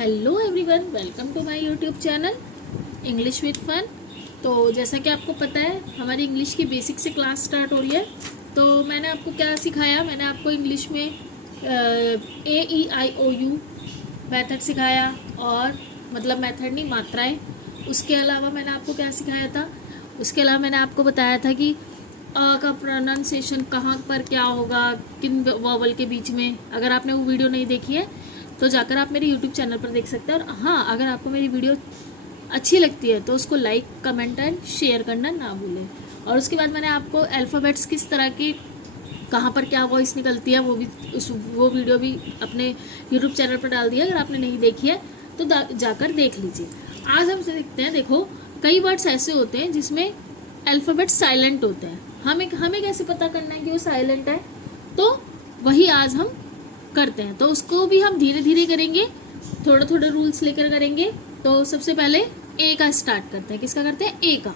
Hello everyone, welcome to my YouTube channel English with fun. तो जैसा कि आपको पता है, हमारी इंग्लिश की बेसिक से क्लास स्टार्ट हो रही है। तो मैंने आपको क्या सिखाया, मैंने आपको इंग्लिश में AEIOU मेथड सिखाया, और मतलब मेथड नहीं, मात्राएं। उसके अलावा मैंने आपको क्या सिखाया था, उसके अलावा मैंने आपको बताया था कि अ का प्रोनाउंसिएशन कहाँ पर क्या होगा, किन वॉवल के बीच में। अगर आपने वो वीडियो नहीं देखी है तो जाकर आप मेरे यूट्यूब चैनल पर देख सकते हैं। और हाँ, अगर आपको मेरी वीडियो अच्छी लगती है तो उसको लाइक, कमेंट एंड शेयर करना ना भूलें। और उसके बाद मैंने आपको अल्फ़ाबेट्स किस तरह की, कहाँ पर क्या वॉइस निकलती है, वो वीडियो भी अपने यूट्यूब चैनल पर डाल दिया। अगर आपने नहीं देखी है तो जाकर देख लीजिए। आज हम देखते हैं, देखो कई वर्ड्स ऐसे होते हैं जिसमें अल्फ़ाबेट साइलेंट होते हैं। हमें कैसे पता करना है कि वो साइलेंट है, तो वही आज हम करते हैं। तो उसको भी हम धीरे धीरे करेंगे, थोड़े थोड़े रूल्स लेकर करेंगे। तो सबसे पहले ए का स्टार्ट करते हैं। किसका करते हैं? ए का।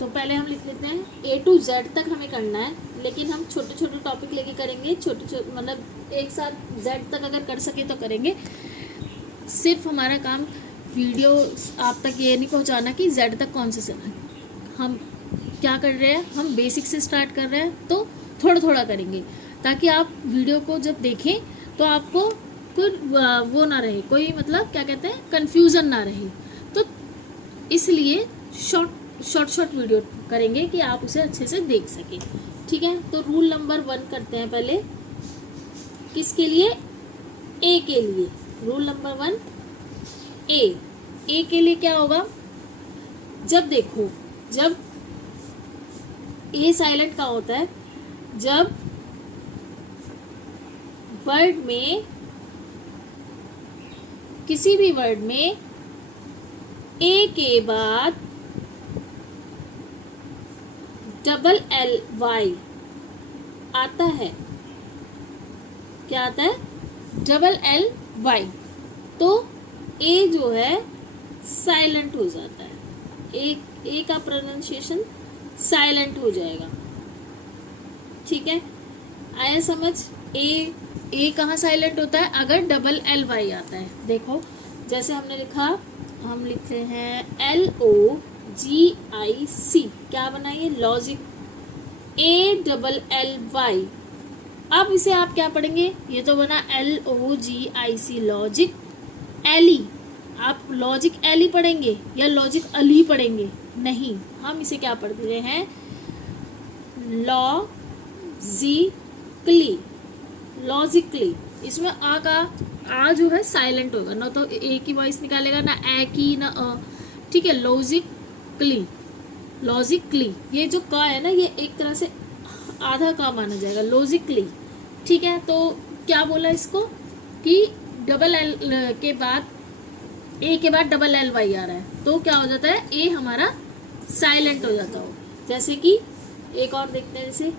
तो पहले हम लिख लेते हैं A to Z तक हमें करना है, लेकिन हम छोटे छोटे टॉपिक लेके करेंगे। छोटे मतलब एक साथ Z तक अगर कर सके तो करेंगे। सिर्फ हमारा काम वीडियो आप तक ये नहीं पहुंचाना कि Z तक कौन से हम क्या कर रहे हैं, हम बेसिक से स्टार्ट कर रहे हैं, तो थोड़ा थोड़ा करेंगे ताकि आप वीडियो को जब देखें तो आपको कोई वो ना रहे, कोई मतलब क्या कहते हैं, कंफ्यूजन ना रहे। तो इसलिए शॉर्ट वीडियो करेंगे कि आप उसे अच्छे से देख सकें। ठीक है, तो रूल नंबर 1 करते हैं पहले। किसके लिए? ए के लिए। रूल नंबर 1 ए के लिए क्या होगा? जब देखो, जब ए साइलेंट का होता है, जब वर्ड में, किसी भी वर्ड में ए के बाद डबल एल वाई आता है। क्या आता है? Double L Y. तो ए जो है साइलेंट हो जाता है। ए का प्रोनाउंसिएशन साइलेंट हो जाएगा। ठीक है, आया समझ? ए कहाँ साइलेंट होता है? अगर डबल एल वाई आता है। देखो जैसे हमने लिखा, हम लिखते हैं LOGIC। क्या बना ये? लॉजिक। ALLY। अब इसे आप क्या पढ़ेंगे? ये तो बना LOGIC, लॉजिक एली। आप लॉजिक एली पढ़ेंगे या लॉजिक अली पढ़ेंगे? नहीं, हम इसे क्या पढ़ रहे हैं? लॉजिकली। इसमें आ जो है साइलेंट होगा, ना तो ए की वॉइस निकालेगा, ना ए की, ना अ। ठीक है, लॉजिकली। ये जो का है ना, ये एक तरह से आधा का माना जाएगा, लॉजिकली। ठीक है, तो क्या बोला इसको कि डबल एल के बाद, ए के बाद डबल एल वाई आ रहा है, तो क्या हो जाता है? ए हमारा साइलेंट हो जाता हो। जैसे कि एक और देखते हैं, जैसे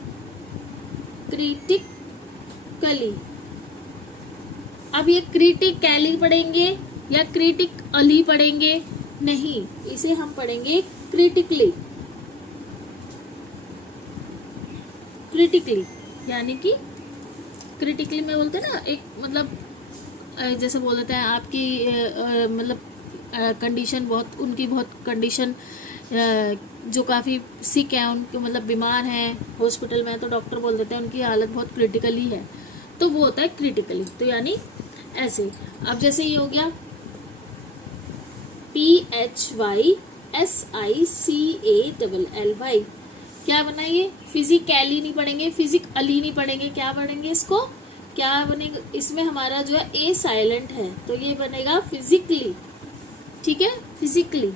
क्रिटिकली। अब ये क्रिटिकली पढ़ेंगे या क्रिटिकली पढ़ेंगे? नहीं, इसे हम पढ़ेंगे क्रिटिकली। यानी कि क्रिटिकली में बोलते हैं ना, एक मतलब जैसे बोल देते हैं आपकी मतलब कंडीशन बहुत, उनकी बहुत कंडीशन, जो काफ़ी सिक है, उनके मतलब बीमार हैं, हॉस्पिटल में, तो डॉक्टर बोल देते हैं उनकी हालत बहुत क्रिटिकली है, तो वो होता है क्रिटिकली। तो यानी ऐसे। अब जैसे ये हो गया PHYSICALLY। क्या बनाइए? फिजिकली नहीं पढ़ेंगे, फिजिकली नहीं पढ़ेंगे, क्या पढ़ेंगे इसको? क्या बनेगा? इसमें हमारा जो है ए साइलेंट है, तो ये बनेगा फिजिकली। ठीक है, फिजिकली।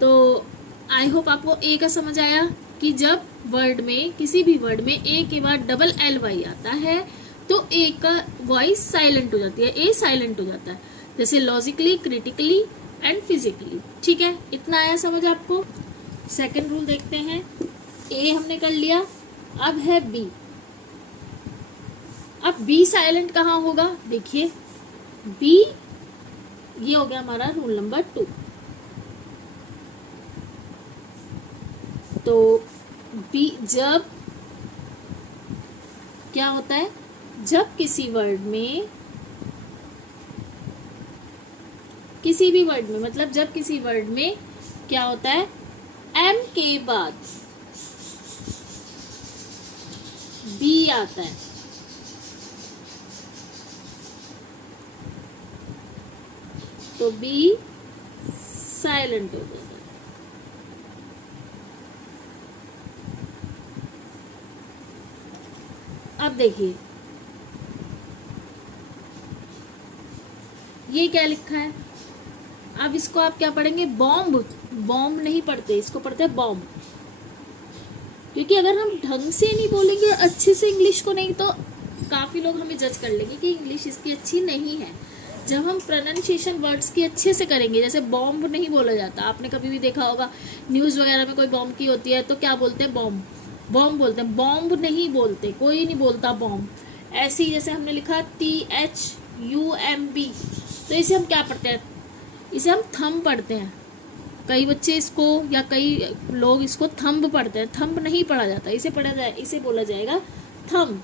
तो आई होप आपको ए का समझ आया कि जब वर्ड में, किसी भी वर्ड में ए के बाद डबल एल वाई आता है तो ए का वॉइस साइलेंट हो जाती है, ए साइलेंट हो जाता है। जैसे लॉजिकली, क्रिटिकली एंड फिजिकली। ठीक है, इतना आया समझ आपको? सेकंड रूल देखते हैं। ए हमने कर लिया, अब है बी। अब बी साइलेंट कहाँ होगा? देखिए, बी, ये हो गया हमारा रूल नंबर 2। तो बी, जब क्या होता है? जब किसी वर्ड में किसी भी वर्ड में, मतलब जब किसी वर्ड में क्या होता है, एम के बाद बी आता है, तो बी साइलेंट हो जाता है। अब देखिए ये क्या लिखा है, अब इसको आप क्या पढ़ेंगे, बॉम्ब। बॉम्ब नहीं पढ़ते, इसको पढ़ते हैं बॉम्ब, क्योंकि अगर हम ढंग से नहीं बोलेंगे अच्छे से इंग्लिश को, नहीं तो काफ़ी लोग हमें जज कर लेंगे कि इंग्लिश इसकी अच्छी नहीं है। जब हम प्रोनाउंसिएशन वर्ड्स की अच्छे से करेंगे, जैसे बॉम्ब नहीं बोला जाता, आपने कभी भी देखा होगा न्यूज़ वगैरह में कोई बॉम्ब की होती है तो क्या बोलते हैं, बॉम्ब, बॉम्ब बोलते हैं, बॉम्ब नहीं बोलते, कोई नहीं बोलता बॉम्ब। ऐसे ही जैसे हमने लिखा THUMB, तो इसे हम क्या पढ़ते हैं, इसे हम थंब पढ़ते हैं। कई बच्चे इसको या कई लोग इसको थंब पढ़ते हैं, थंब नहीं पढ़ा जाता, इसे बोला जाएगा थंब,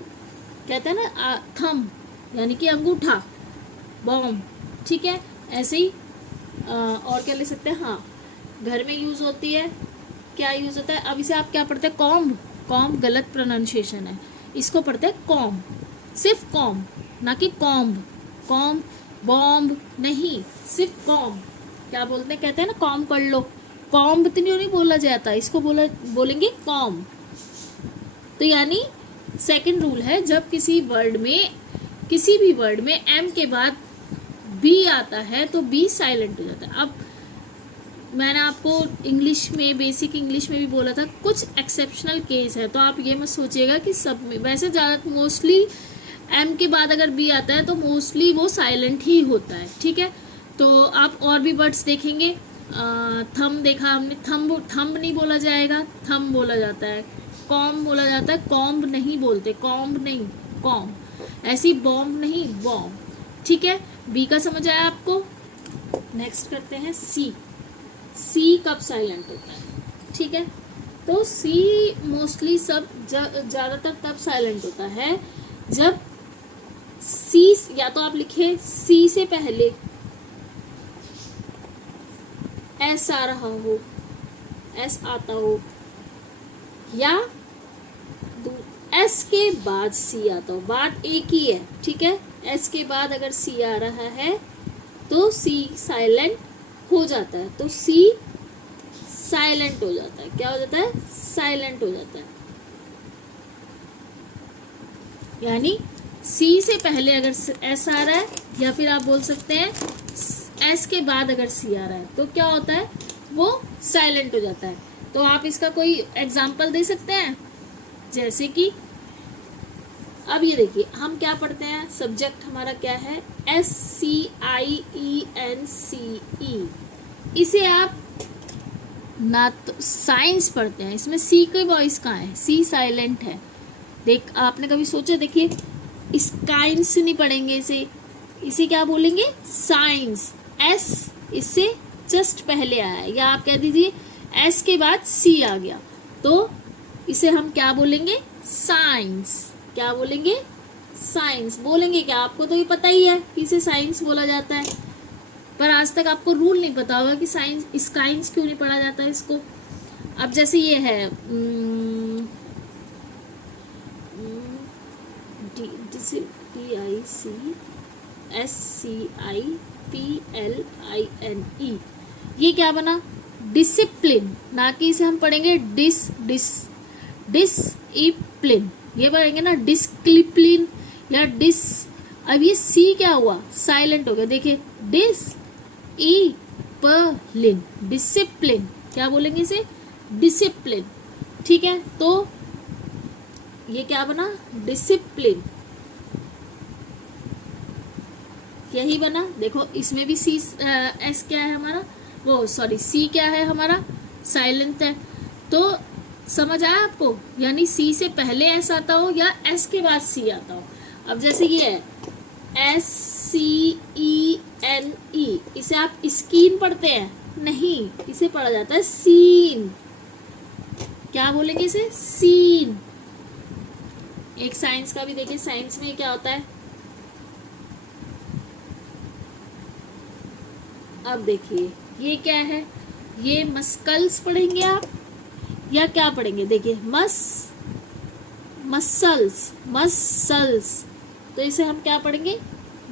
कहते हैं ना थंब, यानी कि अंगूठा, बॉम्ब, ठीक है। ऐसे ही और क्या ले सकते हैं, हाँ, घर में यूज़ होती है, क्या यूज़ होता है, अब इसे आप क्या पढ़ते हैं, कॉम्ब। कॉम्ब गलत प्रोनाउंसिएशन है, इसको पढ़ते हैं कॉम्ब, सिर्फ कॉम्ब, ना कि कॉम्ब। कॉम्ब बॉम्ब नहीं, सिर्फ कॉम्ब। क्या बोलते हैं, कहते हैं ना कॉम्ब कर लो, कॉम्ब तो नहीं बोला जाता, इसको बोलेंगे कॉम्ब। तो यानी सेकंड रूल है, जब किसी भी वर्ड में एम के बाद बी आता है तो बी साइलेंट हो जाता है। अब मैंने आपको इंग्लिश में, बेसिक इंग्लिश में भी बोला था, कुछ एक्सेप्शनल केस है, तो आप ये मत सोचिएगा कि सब में, वैसे ज़्यादा मोस्टली एम के बाद अगर बी आता है तो मोस्टली वो साइलेंट ही होता है, ठीक है। तो आप और भी वर्ड्स देखेंगे, थंब देखा हमने, थंब नहीं बोला जाएगा, थंब बोला जाता है, कॉम्ब बोला जाता है, कॉम्ब नहीं बोलते, कॉम्ब नहीं, कॉम्ब। ऐसी बॉम्ब नहीं, बॉम्ब, ठीक है। बी का समझ आया आपको। नेक्स्ट करते हैं सी। सी कब साइलेंट होता है, ठीक है। तो सी मोस्टली सब ज़्यादातर तब साइलेंट होता है जब सी, या तो आप लिखे सी से पहले एस आ रहा हो, एस आता हो, या एस के बाद सी आता हो, बात एक ही है, ठीक है। एस के बाद अगर सी आ रहा है तो सी साइलेंट हो जाता है, तो सी साइलेंट हो जाता है, क्या हो जाता है, साइलेंट हो जाता है। यानी सी से पहले अगर एस आ रहा है, या फिर आप बोल सकते हैं एस के बाद अगर सी आ रहा है, तो क्या होता है, वो साइलेंट हो जाता है। तो आप इसका कोई एग्जाम्पल दे सकते हैं, जैसे कि अब ये देखिए, हम क्या पढ़ते हैं, सब्जेक्ट हमारा क्या है, SCIENCE। इसे आप ना तो साइंस पढ़ते हैं, इसमें सी की वॉइस कहाँ है, सी साइलेंट है। आपने कभी सोचा, देखिए स्काइंस नहीं पढ़ेंगे इसे क्या बोलेंगे, साइंस। एस इससे जस्ट पहले आया है, या आप कह दीजिए एस के बाद सी आ गया, तो इसे हम क्या बोलेंगे, साइंस। क्या बोलेंगे, साइंस बोलेंगे। क्या आपको तो ये पता ही है कि इसे साइंस बोला जाता है, पर आज तक आपको रूल नहीं पता होगा कि साइंस, स्काइंस क्यों नहीं पढ़ा जाता है इसको। अब जैसे ये है DICSCIPLINE, ये क्या बना, डिसिप्लिन, ना कि इसे हम पढ़ेंगे डिसिप्लिन, ये पढ़ेंगे ना डिस्क्लिप्लिन या डिस। अब ये सी क्या हुआ, साइलेंट हो गया, देखिए डिसिप्लिन, डिसिप्लिन, क्या बोलेंगे इसे, डिसिप्लिन, ठीक है। तो ये क्या बना, डिसिप्लिन, यही बना। देखो इसमें भी सी एस क्या है हमारा, वो सॉरी सी क्या है हमारा, साइलेंट है। तो समझ आया आपको, यानी सी से पहले एस आता हो या एस के बाद सी आता हो। अब जैसे ये है SCENE, इसे आप स्कीन पढ़ते हैं, नहीं, इसे पढ़ा जाता है सीन। क्या बोलेंगे इसे, सीन। एक साइंस का भी देखिए, साइंस में क्या होता है, अब देखिए ये क्या है, ये मस्कल्स पढ़ेंगे आप या क्या पढ़ेंगे? देखिए मसल्स, मसल्स, तो इसे हम क्या पढ़ेंगे?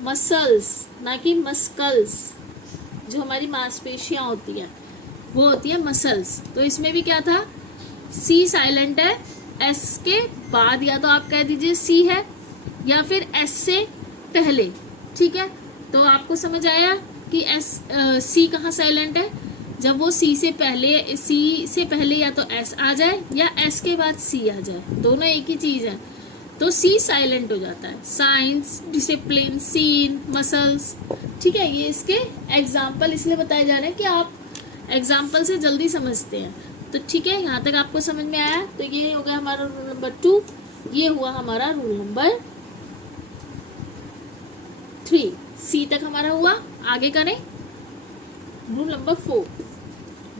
मसल्स, ना कि मस्कल्स। जो हमारी मांसपेशियां होती हैं वो होती है मसल्स। तो इसमें भी क्या था, सी साइलेंट है, एस के बाद या तो आप कह दीजिए सी है या फिर एस से पहले। ठीक है, तो आपको समझ आया कि सी कहाँ साइलेंट है? जब वो सी से पहले या तो एस आ जाए या एस के बाद सी आ जाए, दोनों एक ही चीज़ है, तो सी साइलेंट हो जाता है। Science, discipline, scene, muscles. ठीक है, ये इसके एग्जाम्पल इसलिए बताए जा रहे हैं कि आप एग्जाम्पल से जल्दी समझते हैं। तो ठीक है, यहाँ तक आपको समझ में आया? तो ये हो गया हमारा रूल नंबर 2, ये हुआ हमारा रूल नंबर 3। सी तक हमारा हुआ, आगे करें रूल नंबर 4।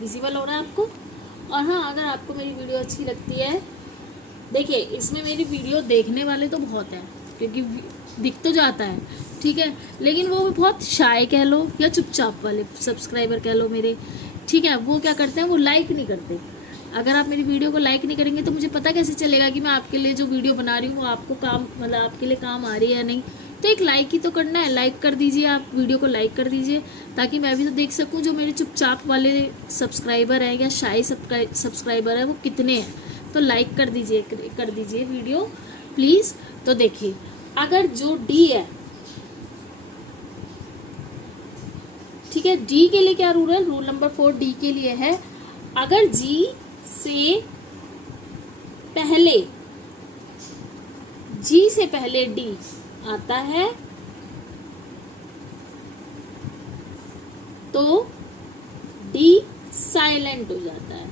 विजिबल हो रहा है आपको? और हाँ, अगर आपको मेरी वीडियो अच्छी लगती है, देखिए इसमें मेरी वीडियो देखने वाले तो बहुत हैं, क्योंकि दिख तो जाता है, ठीक है, लेकिन वो बहुत शाय कह लो या चुपचाप वाले सब्सक्राइबर कह लो मेरे, ठीक है, वो क्या करते हैं, वो लाइक नहीं करते। अगर आप मेरी वीडियो को लाइक नहीं करेंगे तो मुझे पता कैसे चलेगा कि मैं आपके लिए जो वीडियो बना रही हूँ वो आपको आपके लिए काम आ रही है या नहीं? तो एक लाइक ही तो करना है, लाइक कर दीजिए, आप वीडियो को लाइक कर दीजिए, ताकि मैं भी तो देख सकूं जो मेरे चुपचाप वाले सब्सक्राइबर हैं या शाही सब्सक्राइबर है वो कितने हैं। तो लाइक कर दीजिए वीडियो प्लीज़। तो देखिए, अगर जो डी है, ठीक है, डी के लिए क्या रूल है? रूल नंबर 4 डी के लिए है, अगर जी से पहले डी आता है तो डी साइलेंट हो जाता है,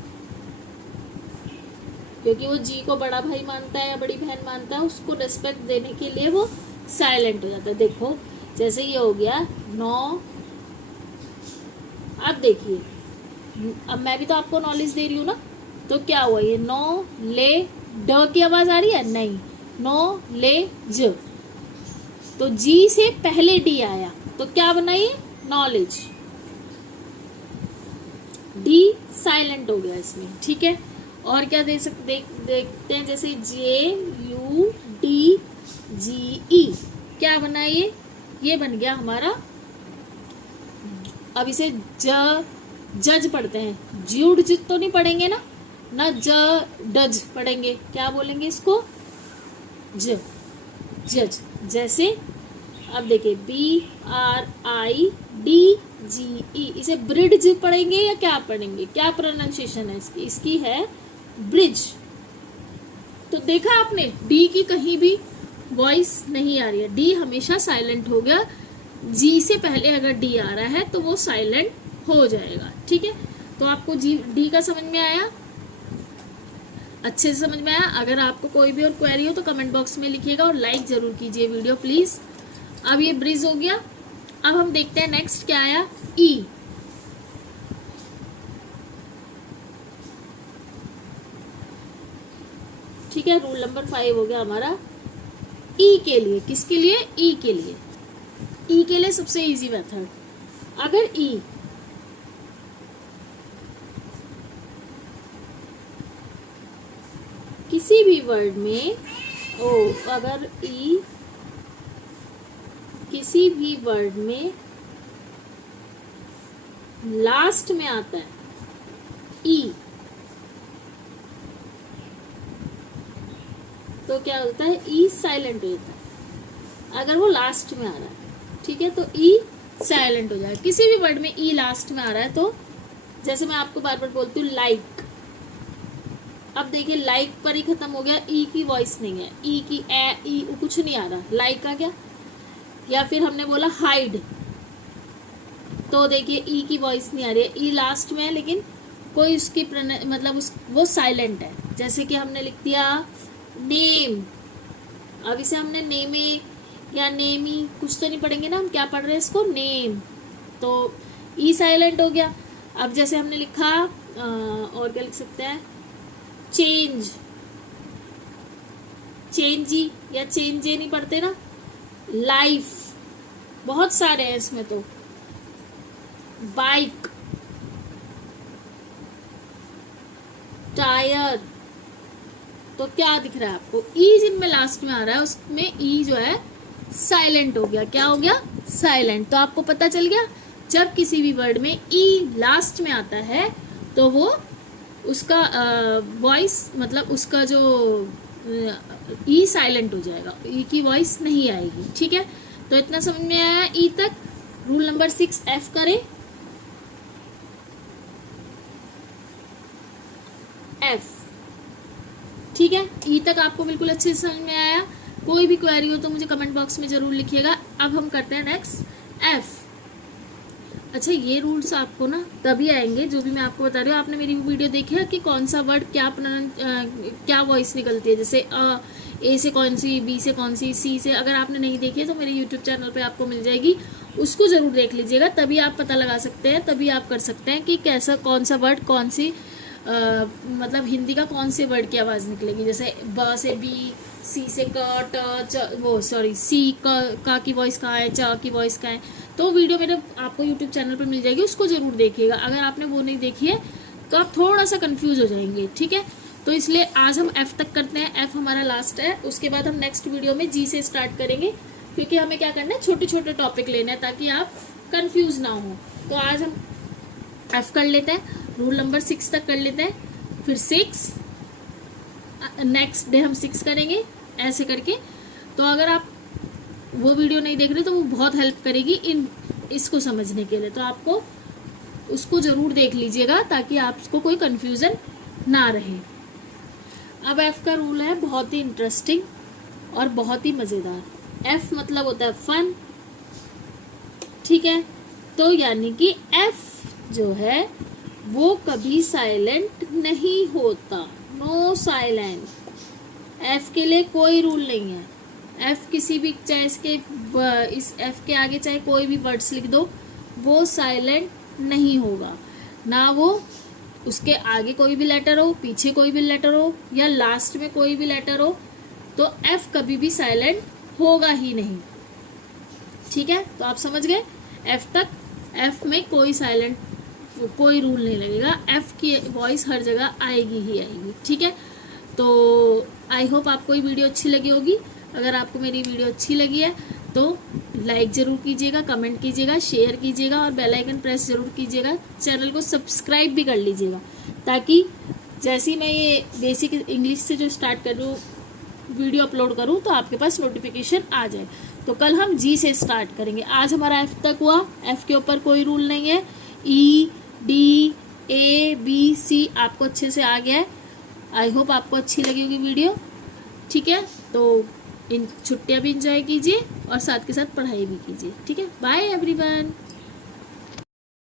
क्योंकि वो जी को बड़ा भाई मानता है या बड़ी बहन मानता है, उसको रिस्पेक्ट देने के लिए वो साइलेंट हो जाता है। देखो जैसे ये हो गया 9। अब देखिए, अब मैं भी तो आपको नॉलेज दे रही हूँ ना, तो क्या हुआ, ये 9 ले ड की आवाज आ रही है? नहीं, 9 ले ज, तो जी से पहले डी आया तो क्या बना ये? नॉलेज। डी साइलेंट हो गया इसमें, ठीक है। और क्या देखते हैं, जैसे जे यू डी जी ई, क्या बना ये बन गया हमारा। अब इसे जज पढ़ते हैं, ज्यूड तो नहीं पढ़ेंगे ना डज पढ़ेंगे, क्या बोलेंगे इसको? जज। जैसे अब देखिए BRIDGE, इसे ब्रिड्ज पढ़ेंगे या क्या पढ़ेंगे? क्या प्रोनाउंसिएशन है इसकी है ब्रिज। तो देखा आपने, डी की कहीं भी वॉइस नहीं आ रही है, डी हमेशा साइलेंट हो गया। जी से पहले अगर डी आ रहा है तो वो साइलेंट हो जाएगा, ठीक है। तो आपको डी का समझ में आया? अच्छे से समझ में आया? अगर आपको कोई भी और क्वेरी हो तो कमेंट बॉक्स में लिखिएगा और लाइक जरूर कीजिए वीडियो प्लीज। अब ये ब्रिज हो गया। अब हम देखते हैं नेक्स्ट क्या आया, ई। ठीक है, रूल नंबर 5 हो गया हमारा ई के लिए। किसके लिए? ई के लिए। ई के लिए सबसे इजी मेथड, अगर ई किसी भी वर्ड में अगर ई किसी भी वर्ड में लास्ट में आता है ई, तो क्या होता है? ई साइलेंट हो जाता है अगर वो लास्ट में आ रहा है, ठीक है। तो ई साइलेंट हो जाएगा किसी भी वर्ड में ई लास्ट में आ रहा है। तो जैसे मैं आपको बार बार बोलती हूँ लाइक, अब देखिए लाइक पर ही खत्म हो गया, ई की वॉइस नहीं है, ई की ई कुछ नहीं आ रहा, लाइक का क्या। या फिर हमने बोला हाइड, तो देखिए ई की वॉइस नहीं आ रही है, ई लास्ट में है लेकिन कोई उसकी मतलब वो साइलेंट है। जैसे कि हमने लिख दिया नेम, अब इसे हमने नेमे या नेमी कुछ तो नहीं पढ़ेंगे ना, हम क्या पढ़ रहे हैं इसको? नेम, तो ई साइलेंट हो गया। अब जैसे हमने लिखा और क्या लिख सकते हैं, चेंजी या चेंजे नहीं पढ़ते ना, लाइफ, बहुत सारे हैं इसमें, तो बाइक, टायर। तो क्या दिख रहा है आपको, ई जिनमें लास्ट में आ रहा है उसमें ई जो है साइलेंट हो गया। क्या हो गया, साइलेंट। तो आपको पता चल गया जब किसी भी वर्ड में ई लास्ट में आता है तो वो उसका वॉइस मतलब उसका जो ई साइलेंट हो जाएगा, ई की वॉइस नहीं आएगी। ठीक है, तो इतना समझ में आया ई तक। रूल नंबर 6 एफ करें। एफ, ठीक है, ई तक आपको बिल्कुल अच्छे से समझ में आया। कोई भी क्वेरी हो तो मुझे कमेंट बॉक्स में जरूर लिखिएगा। अब हम करते हैं नेक्स्ट एफ। अच्छा, ये रूल्स आपको ना तभी आएंगे जो भी मैं आपको बता रही हूँ। आपने मेरी वीडियो देखी है कि कौन सा वर्ड क्या वॉइस निकलती है, जैसे ए से कौन सी, बी से कौन सी, सी से। अगर आपने नहीं देखी है तो मेरे यूट्यूब चैनल पे आपको मिल जाएगी, उसको ज़रूर देख लीजिएगा, तभी आप पता लगा सकते हैं, तभी आप कर सकते हैं कि कैसा कौन सा वर्ड कौन सी मतलब हिंदी का कौन से वर्ड की आवाज़ निकलेगी। जैसे ब से बी, सी से क, ट, च, वो सॉरी सी का की वॉइस कहाँ है, च की वॉइस कहाँ है। तो वीडियो मेरे आपको यूट्यूब चैनल पर मिल जाएगी, उसको ज़रूर देखिएगा। अगर आपने वो नहीं देखी है तो आप थोड़ा सा कंफ्यूज हो जाएंगे। ठीक है, तो इसलिए आज हम एफ़ तक करते हैं, एफ़ हमारा लास्ट है। उसके बाद हम नेक्स्ट वीडियो में जी से स्टार्ट करेंगे, क्योंकि हमें क्या करना है, छोटे छोटे टॉपिक लेना है ताकि आप कंफ्यूज ना हो। तो आज हम एफ़ कर लेते हैं, रूल नंबर 6 तक कर लेते हैं, फिर 6 नेक्स्ट डे हम 6 करेंगे ऐसे करके। तो अगर आप वो वीडियो नहीं देख रहे तो वो बहुत हेल्प करेगी इसको समझने के लिए, तो आपको उसको ज़रूर देख लीजिएगा ताकि आपको कोई कन्फ्यूज़न ना रहे। अब एफ़ का रूल है बहुत ही इंटरेस्टिंग और बहुत ही मज़ेदार। एफ़ मतलब होता है फन। ठीक है, तो यानी कि एफ़ जो है वो कभी साइलेंट नहीं होता, नो साइलेंट। एफ़ के लिए कोई रूल नहीं है। एफ़ किसी भी, चाहे इस एफ़ के आगे चाहे कोई भी वर्ड्स लिख दो, वो साइलेंट नहीं होगा। ना वो उसके आगे कोई भी लेटर हो, पीछे कोई भी लेटर हो, या लास्ट में कोई भी लेटर हो, तो एफ़ कभी भी साइलेंट होगा ही नहीं। ठीक है, तो आप समझ गए एफ़ तक। एफ़ में कोई रूल नहीं लगेगा, एफ़ की वॉइस हर जगह आएगी ही आएगी। ठीक है, तो आई होप आपको ये वीडियो अच्छी लगी होगी। अगर आपको मेरी वीडियो अच्छी लगी है तो लाइक ज़रूर कीजिएगा, कमेंट कीजिएगा, शेयर कीजिएगा और बेल आइकन प्रेस ज़रूर कीजिएगा। चैनल को सब्सक्राइब भी कर लीजिएगा ताकि जैसे ही मैं ये बेसिक इंग्लिश से जो स्टार्ट कर रही हूँ वीडियो अपलोड करूँ तो आपके पास नोटिफिकेशन आ जाए। तो कल हम जी से स्टार्ट करेंगे। आज हमारा एफ़ तक हुआ, एफ़ के ऊपर कोई रूल नहीं है। ई, डी, ए, बी, सी आपको अच्छे से आ गया है। आई होप आपको अच्छी लगी होगी वीडियो। ठीक है, तो इन छुट्टियाँ भी इंजॉय कीजिए और साथ के साथ पढ़ाई भी कीजिए। ठीक है, बाय एवरीवन।